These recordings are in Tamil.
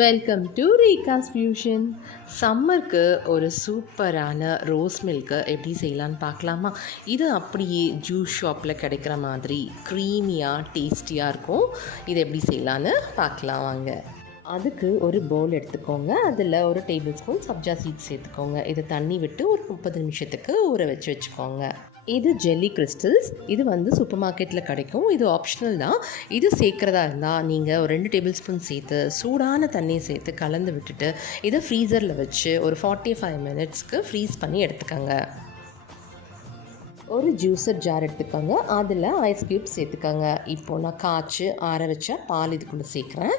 Welcome to ரீகாஸ் fusion. சம்மருக்கு ஒரு சூப்பரான ரோஸ் மில்க்கு எப்படி செய்யலான்னு பார்க்கலாமா? இது அப்படியே ஜூஸ் ஷாப்பில் கிடைக்கிற மாதிரி க்ரீமியாக டேஸ்டியாக இருக்கும். இது எப்படி செய்யலான்னு பார்க்கலாம் வாங்க. அதுக்கு ஒரு பவுல் எடுத்துக்கோங்க. அதில் ஒரு டேபிள் ஸ்பூன் சப்ஜா சீட்ஸ் சேர்த்துக்கோங்க. இதை தண்ணி விட்டு ஒரு 30 நிமிஷத்துக்கு ஊற வச்சுக்கோங்க. இது ஜெல்லி கிறிஸ்டல்ஸ். இது சூப்பர் மார்க்கெட்டில் கிடைக்கும். இது ஆப்ஷனல் தான். இது சேர்க்குறதா இருந்தால் நீங்கள் ஒரு 2 டேபிள் ஸ்பூன் சேர்த்து சூடான தண்ணியை சேர்த்து கலந்து விட்டுட்டு இதை ஃப்ரீசரில் வச்சு ஒரு 45 மினிட்ஸ்க்கு ஃப்ரீஸ் பண்ணி எடுத்துக்கோங்க. ஒரு ஜூஸர் ஜார் எடுத்துக்கோங்க. அதில் ஐஸ் க்யூப் சேர்த்துக்கோங்க. இப்போது நான் காய்ச்சி ஆற வச்ச பால் இதுக்குள்ளே சேர்க்குறேன்.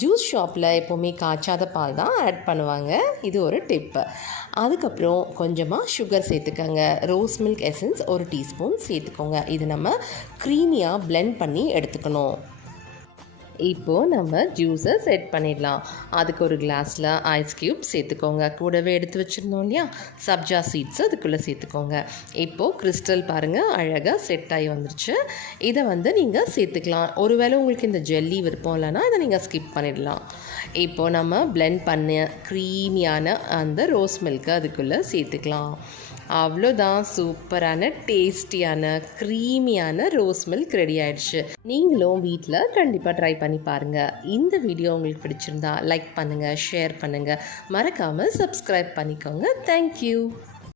ஜூஸ் ஷாப்பில் எப்போவுமே காய்ச்சாத பால் தான் ஆட் பண்ணுவாங்க. இது ஒரு டிப்பு. அதுக்கப்புறம் கொஞ்சமாக சுகர் சேர்த்துக்கோங்க. ரோஸ் மில்க் எசன்ஸ் ஒரு டீஸ்பூன் சேர்த்துக்கோங்க. இது நம்ம க்ரீமியாக பிளெண்ட் பண்ணி எடுத்துக்கணும். இப்போது நம்ம ஜூஸை செட் பண்ணிடலாம். அதுக்கு ஒரு கிளாஸில் ஐஸ் க்யூப் சேர்த்துக்கோங்க. கூடவே எடுத்து வச்சுருந்தோம் இல்லையா சப்ஜா சீட்ஸ், அதுக்குள்ளே சேர்த்துக்கோங்க. இப்போது கிறிஸ்டல் பாருங்கள் அழகாக செட் ஆகி வந்துருச்சு. இதை நீங்கள் சேர்த்துக்கலாம். ஒருவேளை உங்களுக்கு இந்த ஜெல்லி விருப்பம் இல்லைன்னா இதை நீங்கள் ஸ்கிப் பண்ணிடலாம். இப்போது நம்ம பிளெண்ட் பண்ண க்ரீமியான அந்த ரோஸ் மில்க்கை அதுக்குள்ளே சேர்த்துக்கலாம். அவ்வளோதான், சூப்பரான டேஸ்டியான க்ரீமியான ரோஸ் மில்க் ரெடி ஆயிடுச்சு. நீங்களும் வீட்டில் கண்டிப்பாக ட்ரை பண்ணி பாருங்கள். இந்த வீடியோ உங்களுக்கு பிடிச்சிருந்தா லைக் பண்ணுங்கள், ஷேர் பண்ணுங்கள், மறக்காமல் சப்ஸ்கிரைப் பண்ணிக்கோங்க. தேங்க்யூ.